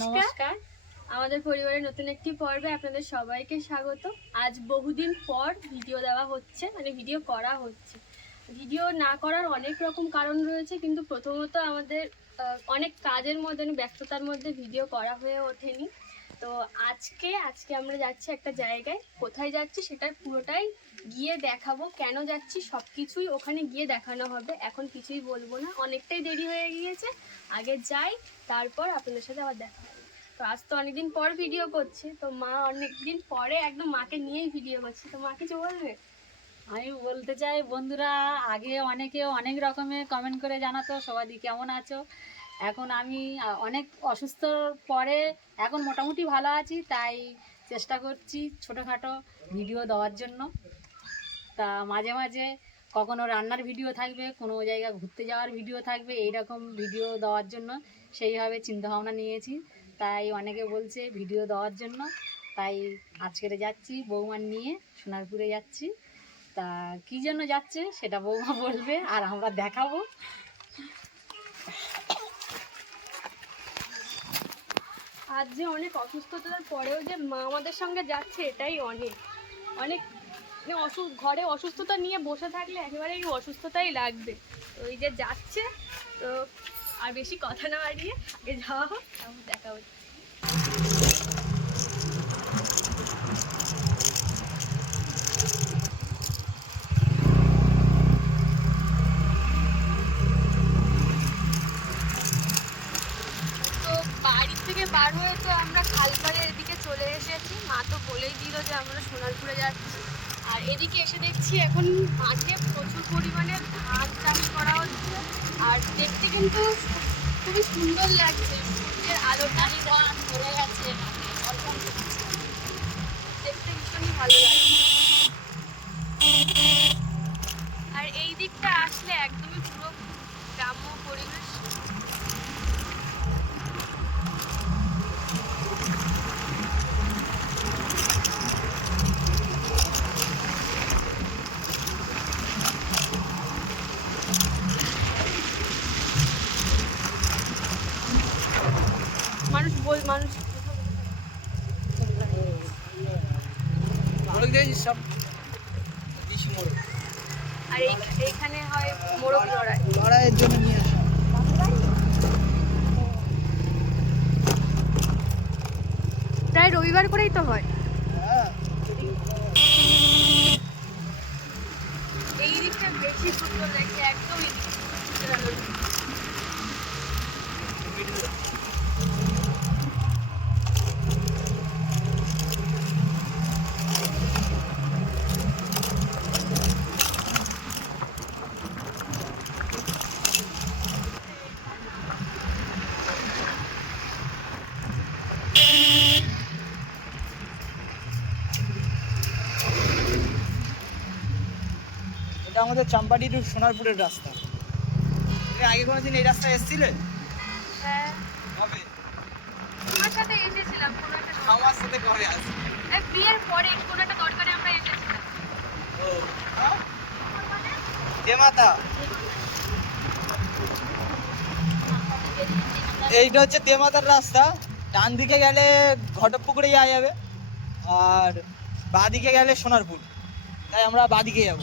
নমস্কার। আমাদের পরিবারের নতুন একটি পর্বে আপনাদের সবাইকে স্বাগত। আজ বহুদিন পর ভিডিও দেওয়া হচ্ছে মানে ভিডিও করা হচ্ছে। ভিডিও না করার অনেক রকম কারণ রয়েছে, কিন্তু প্রথমত আমাদের অনেক কাজের মধ্যে মানে ব্যস্ততার মধ্যে ভিডিও করা হয়ে ওঠেনি। তো আজকে আজকে আমরা যাচ্ছি একটা জায়গায়। কোথায় যাচ্ছি সেটার পুরোটাই গিয়ে দেখাবো। কেন যাচ্ছি সব কিছুই ওখানে গিয়ে দেখানো হবে। এখন কিছুই বলব না। অনেকটাই দেরি হয়ে গিয়েছে। আগে যাই, তারপর আপনাদের সাথে আবার দেখা তো আজ তো অনেকদিন পর ভিডিও করছে। তো মা অনেকদিন পরে একদম মাকে নিয়েই ভিডিও করছে। তো মা কিছু বলবে? আমি বলতে চাই, বন্ধুরা, আগে অনেকে অনেক রকমের কমেন্ট করে জানাতো, সবাই কেমন আছো? এখন আমি অনেক অসুস্থর পরে এখন মোটামুটি ভালো আছি, তাই চেষ্টা করছি ছোটোখাটো ভিডিও দেওয়ার জন্য। তা মাঝে মাঝে কখনো রান্নার ভিডিও থাকবে, কোনো জায়গায় ঘুরতে যাওয়ার ভিডিও থাকবে, এইরকম ভিডিও দেওয়ার জন্য সেইভাবে চিন্তাভাবনা নিয়েছি। তাই অনেকে বলছে ভিডিও দেওয়ার জন্য। তাই আজকের যাচ্ছি বৌমার নিয়ে, সোনারপুরে যাচ্ছি। তা কী জন্য যাচ্ছে সেটা বৌমা বলবে, আর আমরা দেখাবো। আজ যে অনেক অসুস্থতার পরেও যে মা আমাদের সঙ্গে যাচ্ছে, এটাই অনেক। অনেক অসুখ ঘরে অসুস্থতা নিয়ে বসে থাকলে একেবারে অসুস্থতাই লাগবে। এই যে যাচ্ছে, তো আর বেশি কথা না বাড়িয়ে আগে যাওয়া হোক, তারপর দেখা হচ্ছে থেকে বার হয়ে তো আমরা খালপাড়ের এদিকে চলে এসেছি। মা তো বলেই দিল যে আমরা সোনারপুরে যাচ্ছি। আর এদিকে এসে দেখছি এখন মাঠে প্রচুর পরিমাণে ধান চাষ করা হচ্ছে। আর দেখতে কিন্তু খুবই সুন্দর লাগছে, সূর্যের আলোটা চলে গেছে দেখতে ভীষণই ভালো লাগছে। আর এই দিকটা আসলে একদমই মানুষ আর এইখানে হয় মোরগ লড়াই। লড়াইয়ের জন্য নিয়ে আসা। প্রায় রবিবার করেই তো হয়। হ্যাঁ। এই দিকটা বেশি সুন্দর লাগছে একদম আমাদের চাম্পাটি টু সোনারপুরের রাস্তা। আগে কোনোদিন এই রাস্তায় এসেছিলে? হ্যাঁ। কবে? তোমার সাথে এসেছিলাম কোনো একটা আমার সাথে কবে আসবে এই বিয়ের পরে কোনো একটা দরকারে আমরা এসেছিলাম। ও যে মাতা? এইটা হচ্ছে তেমাতার রাস্তা। ডান দিকে গেলে ঘটকপুকুরে যাওয়া যাবে আর বাঁ দিকে গেলে সোনারপুর। তাই আমরা বাঁ দিকে যাব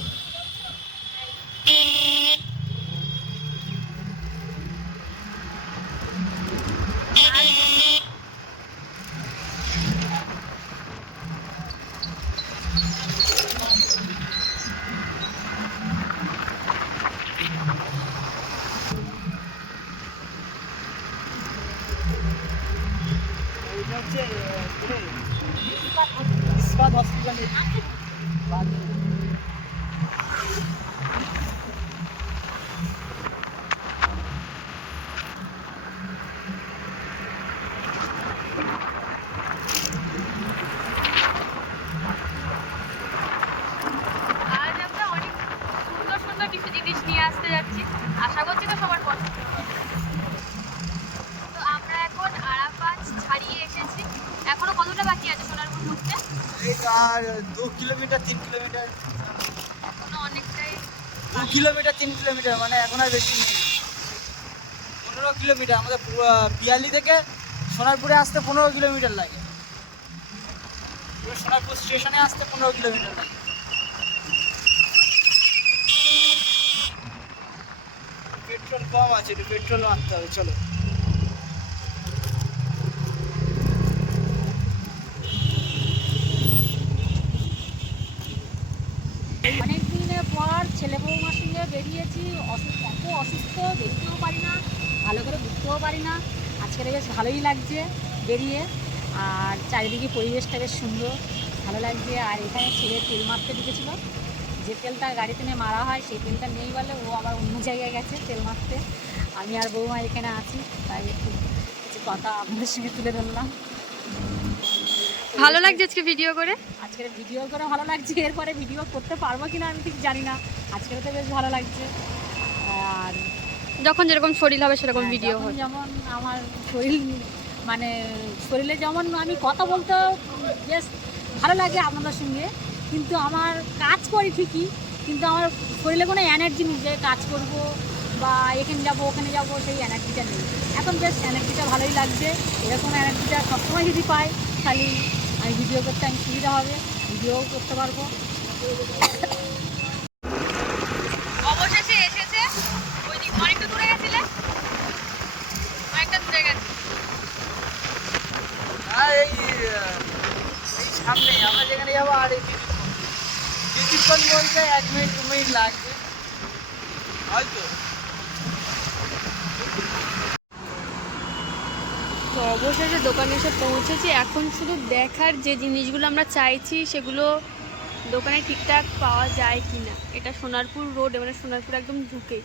এইটা হচ্ছে আহ, এ, ইস্পাত হসপিটালের বাঁ দিকে। আজ আমরা অনেক সুন্দর সুন্দর কিছু জিনিস নিয়ে আসতে যাচ্ছি আশা করছি তো সবার পছন্দ হবে। তো আমরা এখন আরাপাঁচ ছাড়িয়ে এসেছি এখনও কতটা বাকি আছে সোনারপুর ঘুরতে এই আর দু কিলোমিটার তিন কিলোমিটার এখনও অনেকটাই দু কিলোমিটার, তিন কিলোমিটার মানে এখন আর বেশি নেই। পনেরো কিলোমিটার, আমাদের বিয়ালি পিয়ালি থেকে সোনারপুরে আসতে পনেরো কিলোমিটার লাগে। সোনারপুর স্টেশনে আসতে পনেরো কিলোমিটার লাগে। পেট্রোল কম আছে, একটু পেট্রোল আনতে হবে, চলো অনেক দিনের পর ছেলে বৌমার সঙ্গে বেরিয়েছি অসুস্থ এত অসুস্থ, বেরোতেও পারি না, ভালো করে ঘুরতেও পারি না। আজকে বেশ ভালোই লাগছে বেরিয়ে, আর চারিদিকে পরিবেশটা বেশ সুন্দর, ভালো লাগছে। আর এখানে ছেলে তেল মারতে ঢুকেছিল, যে তেলটা গাড়িতে নিয়ে মারা হয়, সেই তেলটা নেই বলে ও আবার অন্য জায়গায় গেছে তেল মারতে। আমি আর বৌমা এখানে আছি, তাই একটু কিছু কথা আপনাদের সঙ্গে তুলে ধরলাম। ভালো লাগছে আজকে ভিডিও করে? আজকের ভিডিও করে ভালো লাগছে এরপরে ভিডিও করতে পারব কিনা আমি ঠিক জানি না। আজকের তো বেশ ভালো লাগছে। আর যখন যেরকম শরীর হবে সেরকম হ্যাঁ, ভিডিও হবে। যেমন আমার শরীর মানে শরীরে যেমন আমি কথা বলতে বেশ ভালো লাগে আপনাদের সঙ্গে। কিন্তু আমার কাজ করি ঠিকই কিন্তু আমার শরীরে কোনো এনার্জি নেই যে কাজ করব বা এখানে যাব ওখানে যাব সেই এনার্জিটা নেই। এখন বেশ এনার্জিটা ভালোই লাগছে। এরকম এনার্জিটা সবসময় যদি পাই খালি আমি ভিডিও করতে, আমি সুবিধা হবে ভিডিওও করতে পারব। অবশেষে এসেছে, ওই দিক অনেকটা দূরে গেছিলে? অনেকটা দূরে গেছে। আর এই সামনে, আমরা যেখানে যাব আর এই কিছুক্ষণ বলতে এক মিনিট, দু মিনিট লাগবে হয়তো তো অবশেষে দোকানে এসে পৌঁছেছি। এখন শুধু দেখার যে জিনিসগুলো আমরা চাইছি, সেগুলো দোকানে ঠিকঠাক পাওয়া যায় কি না এটা সোনারপুর রোড মানে সোনারপুর একদম ঢুকে।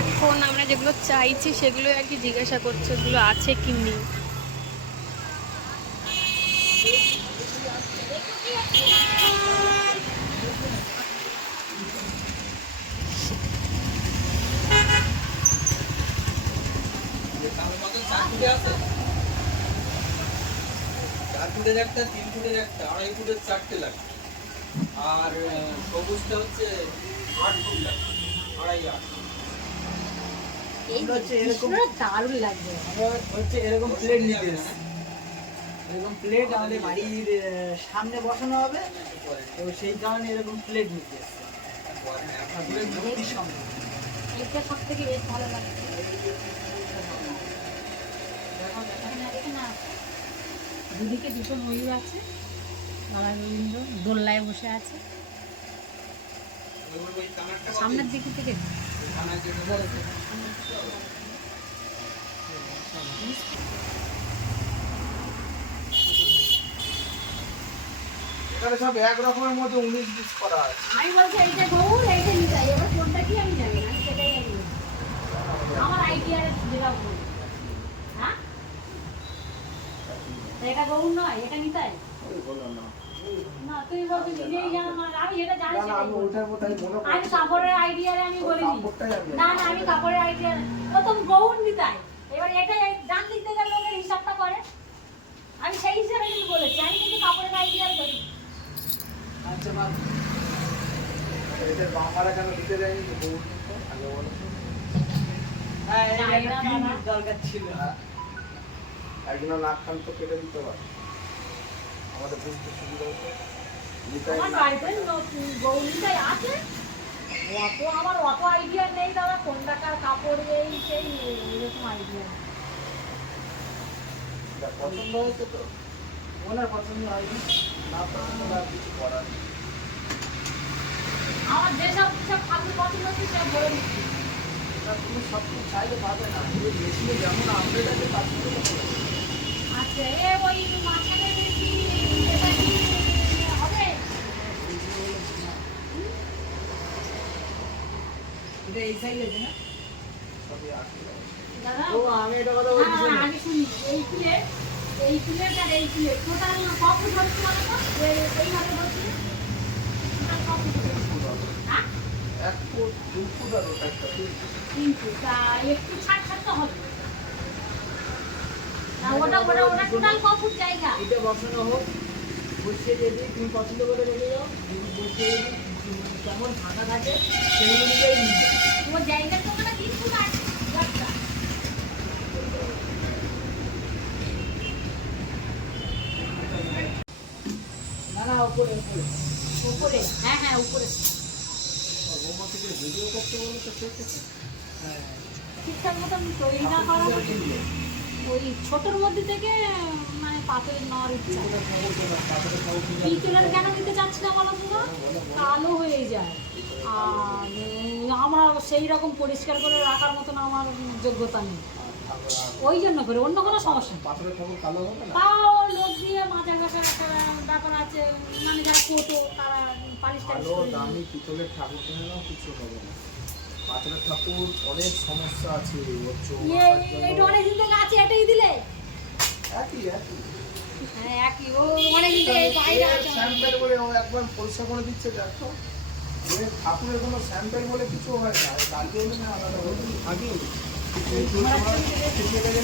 এখন আমরা যেগুলো চাইছি সেগুলো আর কি জিজ্ঞাসা করছে, ওগুলো আছে কি নেই। চার তিন আড়াই ফুটের চারটে আর সবুজটা হচ্ছে আট ফুট লাগবে, আড়াই আট। হচ্ছে এরকম- দারুণ লাগবে। হচ্ছে এরকম প্লেট নিতে এরকম প্লেট আমাদের বাড়ির সামনে বসানো হবে। তো সেই কারণে এরকম প্লেট নিতে এসেছি। ঠাকুরের মূর্তির এটা সব থেকে বেশ ভালো লাগে। এখানে দেখে না দুদিকে দুটো ময়ূর আছে। নারায়ণ রবীন্দ্র দোল্লায় বসে আছে। সামনের দিকে থেকে এখানে সব এক রকমের মধ্যে উনিশ পিস করা আছে। আমি বলছি এইটা গৌর এইটা নিতাই এবার কোনটা কি আমি জানি না সেটাই আমি আমার আইডিয়া যেটা বলি হ্যাঁ? এটা গৌর নয় এটা নিতাই। জানো না। আমি যেটা জানি সেটাই বলছি। আমি কাপড়ের আইডিয়ারে আমি বলিনি। না না আমি কাপড়ের আইডিয়া প্রথম গৌর নিতাই এবার এটা দাম দিতে গেলে ওদের হিসাবটা করে। আমি সেই হিসাবে কিন্তু বলেছি। আমি কিন্তু কাপড়ের আইডিয়া বলি আচ্ছা মা এদের বাবারা কেন দিতে দেয়নি? তো আগে বলো হ্যাঁ। দরকার ছিল। একজন নাক কান তো কেটে দিতে পারে আমাদের বুঝতে সুবিধা হতো আমার বাড়িতে আছে। অত আমার অত আইডিয়া নেই দাদা কোন টাকার কাপড় এই সেই এরকম আইডিয়া পছন্দ হয়েছে তো। ওনার পছন্দ হয়নি। না পছন্দ আর কিছু করার নেই। আমার যেসব সব ঠাকুর পছন্দ হচ্ছে সব বলে দিচ্ছি তুমি সব কিছু চাইলে পাবে না। এই মেশিনে যেমন আপডেট আছে তার। আচ্ছা এ ওই মাঝখানে কি এটা কি হবে এটা এই সাইজ আছে না সবই আসে দাদা ও আমি এটা কথা হ্যাঁ, বলছি হ্যাঁ, আগে শুনি এই প্লেট এই প্লেট আর এই প্লেট টোটাল কত ধরছি বলো তো এই- এইভাবে ধরছি টোটাল কত ধরছি হ্যাঁ এক ফুট দু ফুট আর ওটা একটা ছাড় হবে। ওটা ওটা ওটা টোটাল ক ফুট জায়গা? এটা বসানো হোক। বসিয়ে যদি তুমি পছন্দ করে রেখে যাও। বসিয়ে যদি কেমন ফাঁকা থাকে সেই অনুযায়ী নিবে ওর জায়গার তো ওটা তিন ফুট আর দশটা। না না ওপরে ওপরে উপরে হ্যাঁ হ্যাঁ উপরে হ্যাঁ ঠিকঠাক মতন তৈরি না করা ওই ছোটোর মধ্যে থেকে মানে পাথরের নেওয়ার ইচ্ছা পিতলের কেন দিতে চাচ্ছি না বলো তো কালো হয়ে যায় আর আমরা সেই রকম পরিষ্কার করে রাখার মতন আমার যোগ্যতা নেই। ওই জন্য করে অন্য কোনো সমস্যা পাথরের ঠাকুর কালো হবে না? তাও লোক দিয়ে মাথা ব্যাপার আছে মানে যারা কোটো তারা পালিশ নিয়ে। দামি পিতলের ঠাকুর কিনে কিছু হবে না। পাথরের ঠাকুর অনেক সমস্যা আছে ইয়ে আসার জন্য- এটা থেকে আছে এটাই দিলে? একই একই। হ্যাঁ একই ও অনেকদিন থেকে বাইরে আছে। স্যাম্পেল বলে ও একবার করে দিচ্ছে দেখো। ঠাকুরের কোনো স্যাম্পেল বলে কিছু হয় না কালকে না আলাদা আগে এই দুটো শিখে গেলে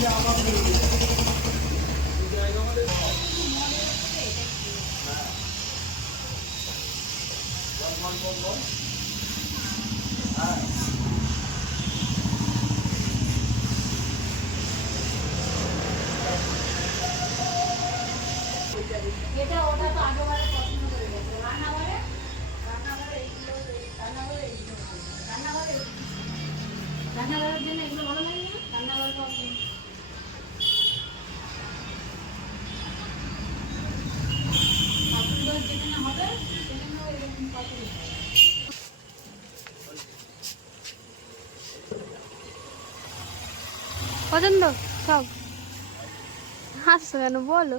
পছন্দ? সব। হাসছো কেন? বলো।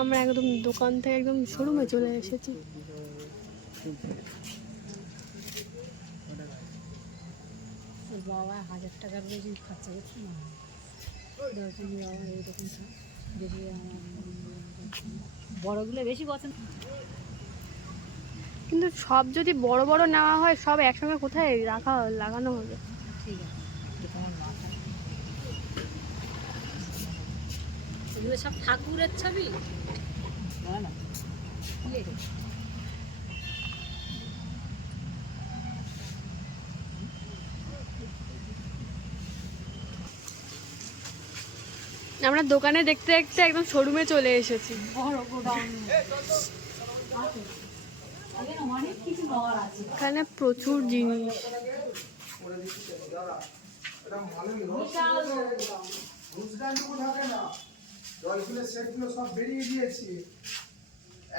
আমরা একদম দোকান থেকে একদম শোরুমে চলে এসেছি। বাবা, হাজার টাকার বেশি খরচা করছে না? বড়গুলো বেশি পছন্দ। কিন্তু সব যদি বড় বড় নেওয়া হয় সব একসঙ্গে কোথায় রাখা লাগানো হবে? ঠিক আছে এগুলো সব ঠাকুরের ছবি? না না। আমরা দোকানে দেখতে দেখতে একদম শোরুমে চলে এসেছি। এখানে প্রচুর জিনিস।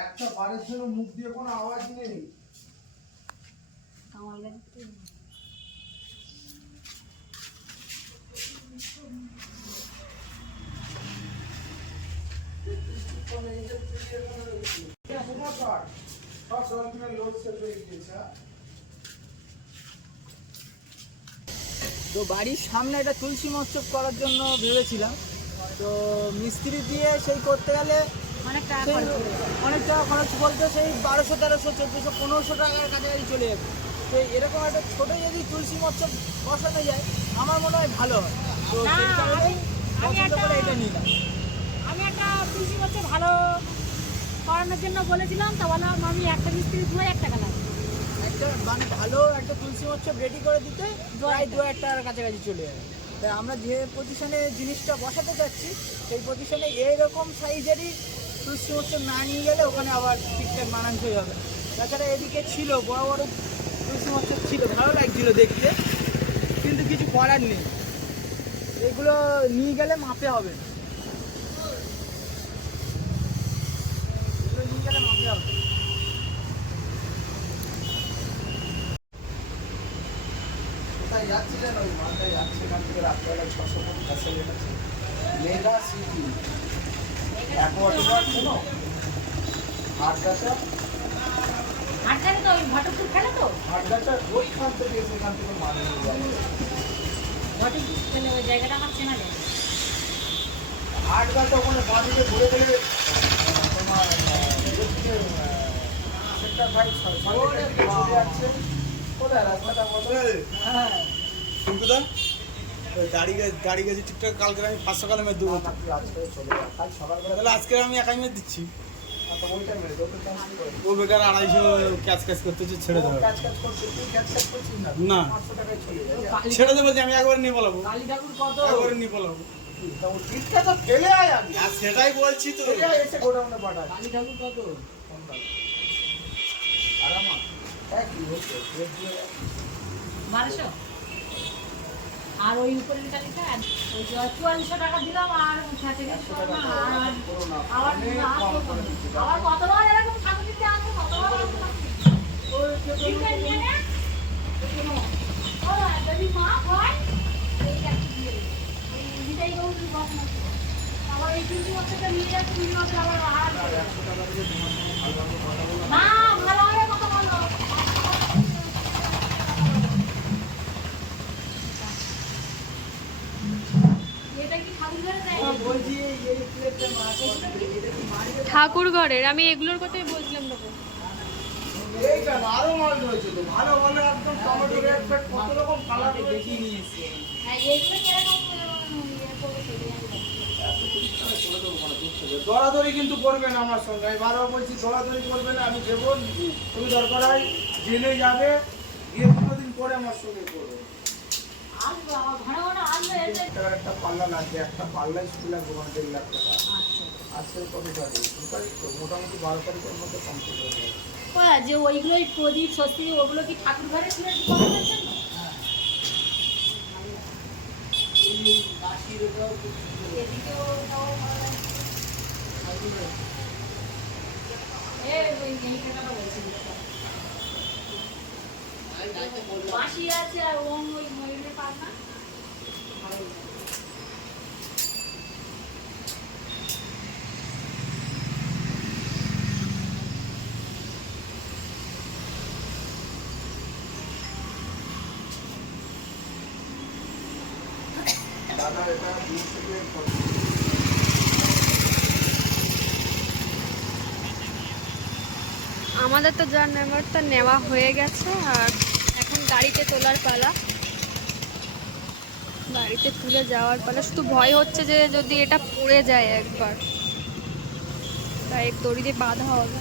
একটা বারের জন্য মুখ দিয়ে কোনো আওয়াজ নেই কামাল গাছে সব জলগুলো লোড সেট হয়ে গিয়েছে হ্যাঁ? তো বাড়ির সামনে একটা তুলসী মহোৎসব করার জন্য ভেবেছিলাম। তো মিস্ত্রি দিয়ে সেই করতে গেলে অনেক টাকা অনেক টাকা খরচ বলতে সেই বারোশো তেরোশো চোদ্দোশো পনেরোশো টাকার কাছাকাছি চলে যাবে। তো এরকম একটা ছোটো যদি তুলসী মহোৎসব বসানো যায় আমার মনে হয় ভালো হয়। তো সেই কারণেই পছন্দ করে এটা নিলাম। আমি একটা তুলসী বছর ভালো করানোর জন্য বলেছিলাম তা বললাম আমি একটা মিস্ত্রি দু হাজার টাকা লাগবে একটা মানে ভালো একটা তুলসী মহোৎসব রেডি করে দিতে প্রায় দু হাজার টাকার কাছাকাছি চলে যাবে। তাই আমরা যে পজিশনে জিনিসটা বসাতে চাচ্ছি সেই পজিশনে এইরকম সাইজেরই তুলসী মহোৎসব না নিয়ে গেলে ওখানে আবার ঠিকঠাক মানানসই হবে। তাছাড়া এদিকে ছিল বড় বড় তুলসী মহোৎসব ছিল ভালো লাগছিল দেখতে কিন্তু কিছু করার নেই। এগুলো নিয়ে গেলে মাপে হবে না এগুলো নিয়ে গেলে মাপে হবে না। কোথায় যাচ্ছিলেন ওই মালটায় যাচ্ছে এখান থেকে রাত্রেবেলা ছশো পঞ্চাশ লেগেছে মেগা সিটি। অ্যাকোয়াটিক শোনো হাটগাছা হাটখানে তো ওই ভটকপুর খেলে তো? হাটগাছা ওইখান থেকে সেখান থেকে মাল নিয়ে যাবে। ভটকপুর খেলে ওই জায়গাটা আমার চেনা যায় ওখানে বাঁ দিকে ঘুরে গেলে তোমার সেক্টর ফাইভ চলে যাচ্ছে কোথায়? রাস্তাটা বলো। হ্যাঁ। ওই গাড়ি গে- গেছে ঠিকঠাক কালকে আমি পাঁচ সকালে মেরে দেবো তাহলে আজকে আমি একাই মেরে দিচ্ছি। ও বেকার আড়াইশো ক্যাচ ক্যাচ করতে ছেড়ে দেবো না? ছেড়ে দেবো যে আমি একবার নিয়ে বলাবো একবার নিয়ে বলাবো। সেটাই বলছি তো এসে গোডাউনে পাঠা। কালী ঠাকুর কত কোনটা? আর আমার? একই হচ্ছে, রেট দিয়ে রাখ। বারোশো আর ওই উপরের চুয়াল্লিশশো টাকা দিলাম আর। আবার আবার কতবার এরকম ঠাকুর দিতে আসব কতবার আসব ঠিক আছে, নিয়ে নে। শোনো, ও, যদি মা হয় এই বদনা। আবার এই নিয়ে যাচ্ছে আর একশো টাকা দিয়ে তোমার সঙ্গে ভালোভাবে কথা বলো। না ভালো হবে কত ভালো এটা কি ঠাকুর ঘরে দেয় ও, বলছি এই এই প্লেটটা মা কত এটা কি মারি ঠাকুর ঘরের আমি এগুলোর কথাই বলছিলাম তখন এইটা না, আরও মাল রয়েছে তো। ভালো ভালো একদম টমেটো রেড ফেড কত রকম কালার রয়েছে। দেখিয়ে নিয়ে এসছি হ্যাঁ এইগুলো কীরকম ইয়ে করবে সেটাই আমি দেখছি। দরাদরি কিন্তু করবে না আমার সঙ্গে। আমি বারবার বলছি দরাদরি করবে না আমি দেবো তুমি দরকার হয় জেনে যাবে গিয়ে দিন পরে আমার সঙ্গে করো আসব আমার ঘন ঘন আসব এসে টাকার একটা পাল্লা লাগবে একটা পাল্লা মানে দেড় লাখ টাকা। আচ্ছা। আজকের কত তারিখ দু তারিখ তো? মোটামুটি বারো তারিখের মধ্যে কমপ্লিট হয়ে যাবে। কয়া যে ওইগুলো ওই প্রদীপ স্বস্তি ওগুলো কি ঠাকুর ঘরে করানোর জন্য বাসির ওটাও খুব সুন্দর। এদিকেও তাও ভালো লাগছে। এ, ওই এই টাকাটা বলছি দেখো। আমি যাকে বললাম বাঁশি আছে আর ওম ওই ময়ূরের পাখা ভালো লাগে। আমাদের তো যার তা নেওয়া হয়ে গেছে আর এখন গাড়িতে তোলার পালা। গাড়িতে তুলে যাওয়ার পালা। শুধু ভয় হচ্ছে যে যদি এটা পড়ে যায় একবার। তাই দড়ি দড়িতে বাঁধা হবে।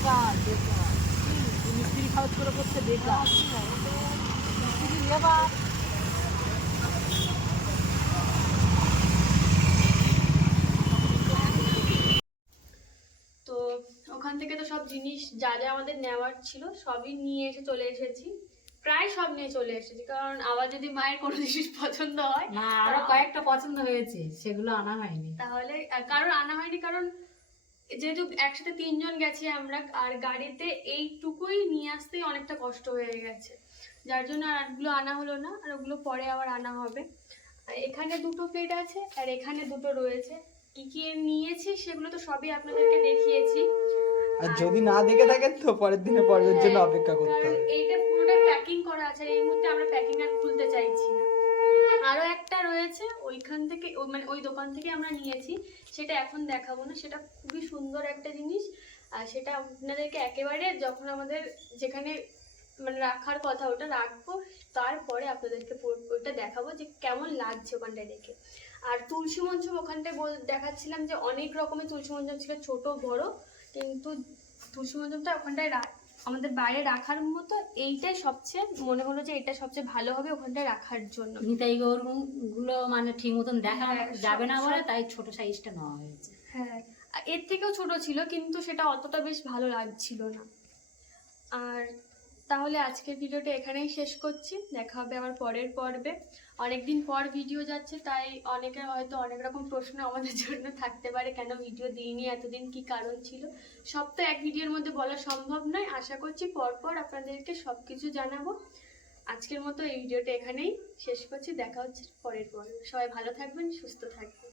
বেকার বেকার মিস্ত্রি খরচ করে করছে বেকার মিস্ত্রি লেবার তো ওখান থেকে তো সব জিনিস যা যা আমাদের নেওয়ার ছিল সবই নিয়ে এসে চলে এসেছি। প্রায় সব নিয়ে চলে এসেছি কারণ আবার যদি মায়ের কোনো জিনিস পছন্দ হয় না আরও কয়েকটা পছন্দ হয়েছে সেগুলো আনা হয়নি। তাহলে কারণ আনা হয়নি কারণ যেহেতু একসাথে তিনজন গেছি আমরা আর গাড়িতে এইটুকুই নিয়ে আসতেই অনেকটা কষ্ট হয়ে গেছে। যার জন্য আর আরগুলো আনা হলো না আর ওগুলো পরে আবার আনা হবে। আর এখানে দুটো প্লেট আছে আর এখানে দুটো রয়েছে। কি কি নিয়েছি সেগুলো তো সবই আপনাদেরকে দেখিয়েছি। আর যদি না দেখে থাকেন তো পরের দিনে পরের জন্য হ্যাঁ, অপেক্ষা করতে হবে। এইটা পুরোটা প্যাকিং করা আছে আর এই মুহূর্তে আমরা প্যাকিং আর খুলতে চাইছি না। আরও একটা রয়েছে, ওইখান থেকে মানে ওই দোকান থেকে আমরা নিয়েছি। সেটা এখন দেখাবো না, সেটা খুবই সুন্দর একটা জিনিস। আর সেটা আপনাদেরকে একেবারে যখন আমাদের যেখানে মানে রাখার কথা ওটা রাখব, তারপরে আপনাদেরকে ওইটা দেখাবো যে কেমন লাগছে ওখানটায় রেখে আর তুলসী মঞ্চম ওখানটায় বল- দেখাচ্ছিলাম যে অনেক রকমের তুলসী মঞ্চম ছিল, ছোট, বড়। কিন্তু তুলসী মঞ্চমটা ওখানটায় রা- আমাদের বাইরে রাখার মতো এইটাই সবচেয়ে মনে হলো যে এটা সবচেয়ে ভালো হবে ওখানটায় রাখার জন্য। নিতাই গরুগুলো মানে ঠিক মতন দেখা হ্যাঁ, যাবে না বলে তাই ছোট সাইজটা নেওয়া হয়েছে। হ্যাঁ আর এর থেকেও ছোট ছিল কিন্তু সেটা অতটা বেশ ভালো লাগছিল না। আর তাহলে আজকের ভিডিওটা এখানেই শেষ করছি। দেখা হবে আবার পরের পর্বে। অনেকদিন পর ভিডিও যাচ্ছে, তাই অনেকের হয়তো অনেক রকম প্রশ্ন আমাদের জন্য থাকতে পারে, কেন ভিডিও দিইনি, এতদিন কি কারণ ছিল? সব তো এক ভিডিওর মধ্যে বলা সম্ভব নয়। আশা করছি পরপর আপনাদেরকে সব কিছু জানাব। আজকের মতো এই ভিডিওটা এখানেই শেষ করছি। দেখা হচ্ছে পরের পর্বে। সবাই ভালো থাকবেন, সুস্থ থাকবেন।